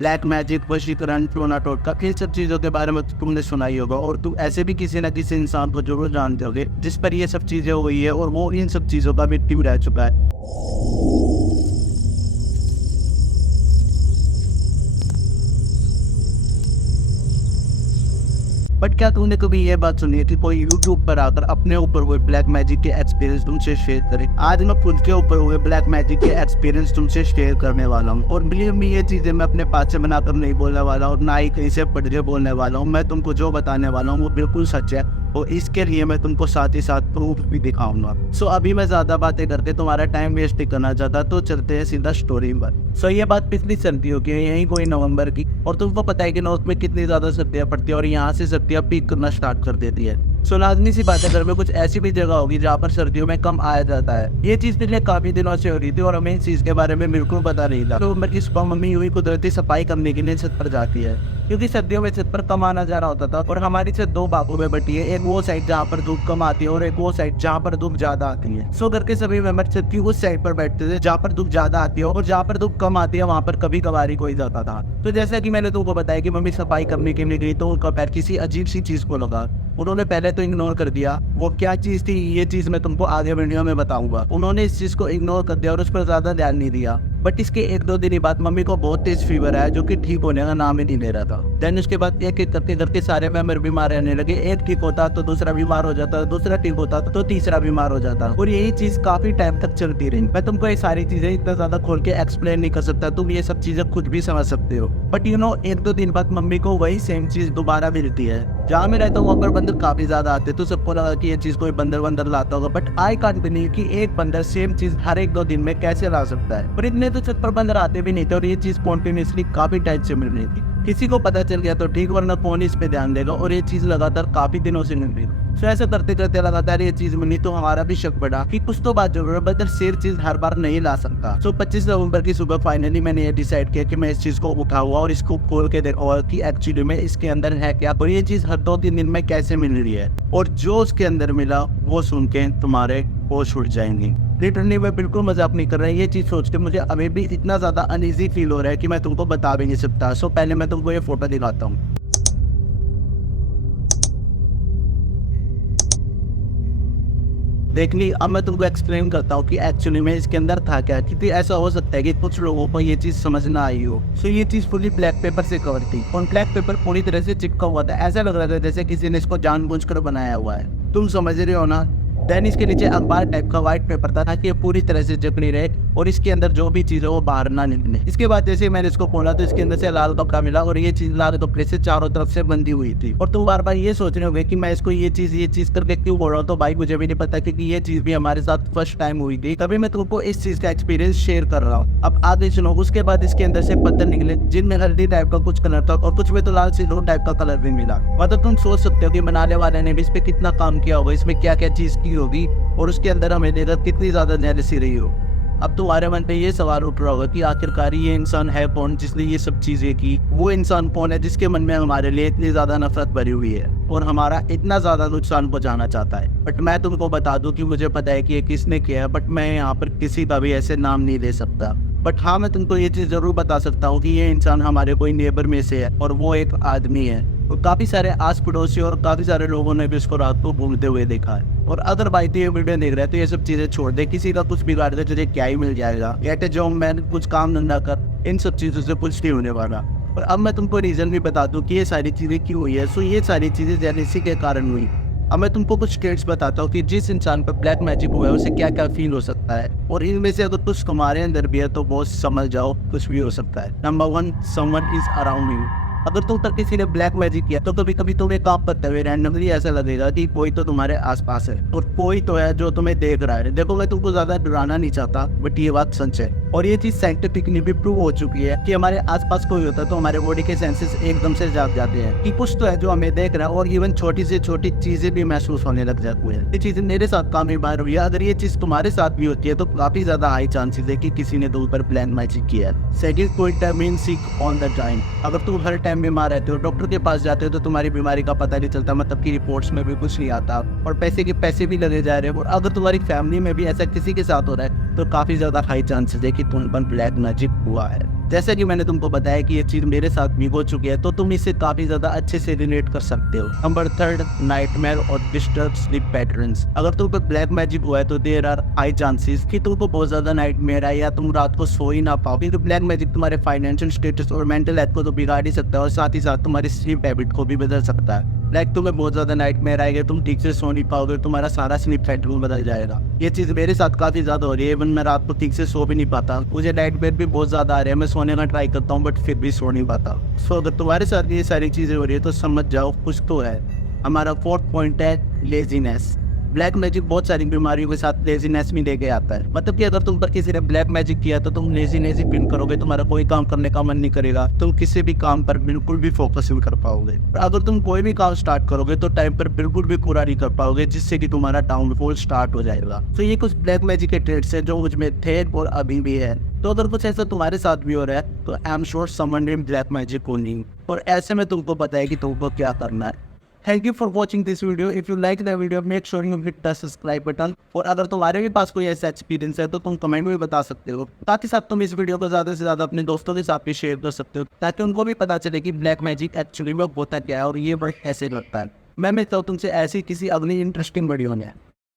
Black magic, वशीकरण, टोना टोटका, इन सब चीज़ों के बारे में तो तुमने सुना ही होगा और तुम ऐसे भी किसी न किसी इंसान को जरूर जानते होगे जिस पर ये सब चीज़ें हुई है और वो इन सब चीज़ों का विक्टिम रह चुका है। बट क्या तुमने कभी ये बात सुनी है कि कोई यूट्यूब पर आकर अपने ऊपर हुए ब्लैक मैजिक के एक्सपीरियंस तुमसे शेयर करे? आज मैं खुद के ऊपर हुए ब्लैक मैजिक के एक्सपीरियंस तुमसे शेयर करने वाला हूँ और बिलीव मी, ये चीजें मैं अपने पास से बनाकर नहीं बोलने वाला और ना ही कहीं से पढ़ के बोलने वाला हूँ। मैं तुमको जो बताने वाला हूँ वो बिल्कुल सच है और इसके लिए मैं तुमको साथ ही साथ प्रूफ भी दिखाऊंगा। सो अभी मैं ज्यादा बातें करके तुम्हारा टाइम वेस्ट नहीं करना चाहता, तो चलते हैं सीधा स्टोरी पर। सो ये बात पिछली सर्दियों की है, यही कोई नवंबर की, और तुमको पता है कि नॉर्थ में कितनी ज्यादा सर्दियां पड़ती है और यहाँ से सर्दियां पीक करना स्टार्ट कर देती है। सो लाजमी सी बात है, घर में कुछ ऐसी भी जगह होगी जहाँ पर सर्दियों में कम आया जाता है। ये चीज पिछले काफी दिनों से हो रही थी और हमें इस चीज के बारे में बिल्कुल पता नहीं था। तो मेरी सुबह मम्मी यूं ही कुदरती सफाई करने के लिए छत पर जाती है, क्योंकि सर्दियों में छत पर कम आना जाना होता था और हमारी छत दो भागों में बटी है, एक वो साइड जहाँ पर धूप कम आती है और एक वो साइड जहाँ पर धूप ज्यादा आती है। सो घर के सभी मेंबर छत की उस साइड पर बैठते थे जहाँ पर धूप ज्यादा आती है और जहाँ पर धूप कम आती है वहाँ पर कभी कभार कोई जाता था। तो जैसा कि मैंने तुमको बताया कि मम्मी सफाई करने के लिए गई तो उनका पैर किसी अजीब सी चीज को लगा। उन्होंने पहले तो इग्नोर कर दिया, वो क्या चीज थी ये चीज मैं तुमको आगे वीडियो में बताऊंगा। उन्होंने इस चीज को इग्नोर कर दिया और उस पर ज्यादा ध्यान नहीं दिया। बट इसके एक दो दिन बाद मम्मी को बहुत तेज फीवर आया जो कि ठीक होने का नाम ही नहीं ले रहा था। देन उसके बाद एक एक करके सारे मेंबर बीमार रहने लगे। एक ठीक होता तो दूसरा बीमार हो जाता, दूसरा ठीक होता तो तीसरा बीमार हो जाता और यही चीज काफी टाइम तक चलती रही। मैं तुमको ये सारी चीजें इतना ज्यादा खोल के एक्सप्लेन नहीं कर सकता, तुम ये सब चीजें खुद भी समझ सकते हो। बट यू नो, एक दो दिन बाद मम्मी को वही सेम चीज दोबारा मिलती है। जहाँ मैं रहता हूँ वहाँ पर बंदर काफी ज्यादा आते, तो सबको लगा कि ये चीज कोई बंदर लाता होगा। बट आई कांट बिलीव कि एक बंदर सेम चीज हर एक दो दिन में कैसे ला सकता है। पर इतने तो छत पर बंदर आते भी नहीं थे और ये चीज कॉन्टिन्यूसली काफी टाइम से मिल रही थी। किसी को पता चल गया तो ठीक, वरना कौन इस पे ध्यान देगा। और ये चीज लगातार काफी दिनों से मिल रही थी। तो ऐसे करते करते लगातार ये चीज मिली तो हमारा भी शक बढ़ा कि कुछ तो बात जरूर है, बंदर सेम चीज हर बार नहीं ला सकता। सो 25 नवंबर की सुबह फाइनली मैंने ये डिसाइड किया कि मैं इस चीज को उठा हुआ और इसको खोल के देखूंगा कि एक्चुअली में इसके अंदर है क्या और ये चीज हर 2-3 दिन में कैसे मिल रही है। और जो उसके अंदर मिला वो सुन के तुम्हारे होश उड़ जाएंगे। लिटरली मैं बिल्कुल मजाक नहीं कर रहा है, ये चीज सोच के मुझे अभी भी इतना ज्यादा अनईजी फील हो रहा है कि मैं तुमको बता भी नहीं सकता। सो पहले मैं तुमको ये फोटो दिखाता हूँ। देख ली, अब मैं तुमको एक्सप्लेन करता हूँ कि एक्चुअली में इसके अंदर था क्या। क्योंकि ऐसा हो सकता है कि कुछ लोगों को ये चीज समझ ना आई हो। सो ये चीज पूरी ब्लैक पेपर से कवर थी और ब्लैक पेपर पूरी तरह से चिपका हुआ था। ऐसा लग रहा था जैसे किसी ने इसको जानबूझकर बनाया हुआ है। तुम समझ रहे हो ना। देन इसके नीचे अखबार टाइप का व्हाइट पेपर था ताकि ये पूरी तरह से जकड़ी रहे और इसके अंदर जो भी चीज है वो बाहर ना निकले। इसके बाद जैसे मैंने इसको खोला तो इसके अंदर से लाल कपड़ा मिला और ये चीज लाल कपड़े से चारों तरफ से बंधी हुई थी। और तुम बार बार ये सोच रहे होगे कि मैं इसको ये चीज करके क्यों बोल रहा हूँ। तो भाई मुझे भी नहीं पता, क्योंकि ये चीज भी हमारे साथ फर्स्ट टाइम हुई थी, तभी मैं तुमको इस चीज का एक्सपीरियंस शेयर कर रहा हूँ। अब आगे सुनो। उसके बाद इसके अंदर से पत्थर निकले जिनमें हल्दी टाइप का कुछ कलर था और कुछ में तो लाल सिंदूर टाइप का कलर भी मिला। मतलब तुम सोच सकते हो कि बनाने वाले ने भी इस पे कितना काम किया होगा, इसमें क्या क्या चीज की होगी और उसके अंदर हमें देकर कितनी ज्यादा जेलसी रही हो। अब तुम्हारे मन पे ये सवाल उठ रहा होगा कि आखिरकार ये इंसान है कौन जिसने ये सब चीजें की। वो इंसान कौन है जिसके मन में हमारे लिए इतनी ज्यादा नफरत भरी हुई है और हमारा इतना ज्यादा नुकसान पहुंचाना चाहता है। बट मैं तुमको बता दूं कि मुझे पता है कि ये किसने किया है, बट मैं यहाँ पर किसी का भी ऐसे नाम नहीं ले सकता। बट हाँ, मैं तुमको ये चीज जरूर बता सकता हूँ कि ये इंसान हमारे कोई नेबर में से है और वो एक आदमी है। और काफी सारे आस पड़ोसी और काफी सारे लोगों ने भी उसको रात को घूमते हुए देखा है। और अगर भाई तो ये वीडियो देख रहे हैं तो ये सब चीजें छोड़ दे। किसी का कुछ बिगाड़ दे तुझे क्या ही मिल जाएगा। कहते जो मैं कुछ काम धंधा कर, इन सब चीजों से कुछ नहीं होने वाला। और अब मैं तुमको रीजन भी बता दूं कि ये सारी चीजें क्यों हुई है। सो ये सारी चीजें जेलसी के कारण हुई। अब मैं तुमको कुछ स्टेट्स बताता हूँ कि जिस इंसान पर ब्लैक मैजिक हुआ है उसे क्या क्या फील हो सकता है। और इनमें से अगर कुछ तुम्हारे अंदर भी है तो बहुत समझ जाओ कुछ भी हो सकता है। Number 1, someone is around you. अगर तुम पर किसी ने ब्लैक मैजिक किया तो कभी कभी तुम्हें काम करते हुए रैंडमली ऐसा लगेगा कि कोई तो तुम्हारे आसपास है और कोई तो है जो तुम्हें देख रहा है। देखो, मैं तुमको ज्यादा डराना नहीं चाहता, बट ये बात सच है। और ये चीज साइंटिफिकली भी प्रूव हो चुकी है कि हमारे आसपास कोई होता है तो हमारे बॉडी के सेंसेस एकदम से जाग जाते हैं कि कुछ तो है जो हमें देख रहा है। और इवन छोटी से छोटी चीजें भी महसूस होने लग जाती है। ये चीजें मेरे साथ काफी बार हुई है। अगर ये चीज तुम्हारे साथ भी होती है तो काफी ज्यादा हाई चांसेस है कि किसी ने तुम पर ब्लैक मैजिक किया है। सेकंड पॉइंट है being sick on the time. अगर तुम हर टाइम बीमार रहते हो, डॉक्टर के पास जाते हो तो तुम्हारी बीमारी का पता नहीं चलता, मतलब की रिपोर्ट्स में भी कुछ नहीं आता और पैसे के पैसे भी लगे जा रहे हैं। और अगर तुम्हारी फैमिली में भी ऐसा किसी के साथ हो रहा है तो काफी ज्यादा हाई चांसेस है कि तुम पर ब्लैक मैजिक हुआ है। जैसे कि मैंने तुमको बताया कि ये चीज़ मेरे साथ भी हो चुकी है, तो तुम इससे काफ़ी ज़्यादा अच्छे से रिलेट कर सकते हो। नंबर 3, नाइटमेयर और डिस्टर्ब स्लीप पैटर्न्स। अगर तुम पे ब्लैक मैजिक हुआ है तो देयर आर हाई चांसेस कि तुमको बहुत ज़्यादा नाइटमेयर है या तुम रात को सो ही ना पाओ, क्योंकि ब्लैक मैजिक तुम्हारे फाइनेंशियल स्टेटस और मेंटल हेल्थ को तो बिगाड़ ही सकता है और साथ ही साथ तुम्हारी स्लीप हैबिट को भी बदल सकता है। लाइक तुम्हें बहुत ज़्यादा नाइटमेयर आएगा, तुम ठीक से सो नहीं पाओगे, तुम्हारा सारा स्लीप पैटर्न बदल जाएगा। ये चीज़ मेरे साथ काफ़ी ज़्यादा हो रही है। इवन मैं रात को ठीक से सो भी नहीं पाता, मुझे नाइटमेयर भी बहुत ज़्यादा आ रहे हैं, मैं सोने का ट्राई करता हूँ बट फिर भी सो नहीं पाता। सो अगर तुम्हारे साथ ये सारी चीज़ें हो रही है तो समझ जाओ कुछ तो है। हमारा 4th पॉइंट है लेजीनेस। ब्लैक मैजिक बहुत सारी बीमारियों के साथ लेजीनेस भी लेके आता है। मतलब कि अगर तुम पर किसी ने ब्लैक मैजिक किया तो तुम लेजीनेस ही फील करोगे, तुम्हारा कोई काम करने का मन नहीं करेगा, तुम किसी भी काम पर बिल्कुल भी फोकस नहीं कर पाओगे। अगर तुम कोई भी काम स्टार्ट करोगे तो टाइम पर बिल्कुल भी पूरा नहीं कर पाओगे, जिससे कि तुम्हारा डाउनफॉल स्टार्ट हो जाएगा। तो ये कुछ ब्लैक मैजिक के ट्रेड्स हैं जो मुझ में थे और अभी भी है। तो अगर कुछ ऐसा तुम्हारे साथ भी हो रहा है तो I am sure someone in black magic only, और ऐसे में तुमको पता है कि तुमको क्या करना है। Thank you for watching this video. If you like the video make sure you hit the subscribe button. और अगर तुम्हारे भी पास कोई ऐसा एक्सपीरियंस है तो तुम कमेंट में बता सकते हो। साथ ही साथ तुम इस वीडियो को ज़्यादा से ज़्यादा अपने दोस्तों के साथ भी शेयर कर सकते हो, ताकि उनको भी पता चले कि ब्लैक मैजिक एक्चुअली में होता क्या है और ये वर्क कैसे करता है। मैं मिलता हूँ तुमसे ऐसी किसी अगली इंटरेस्टिंग वीडियो में।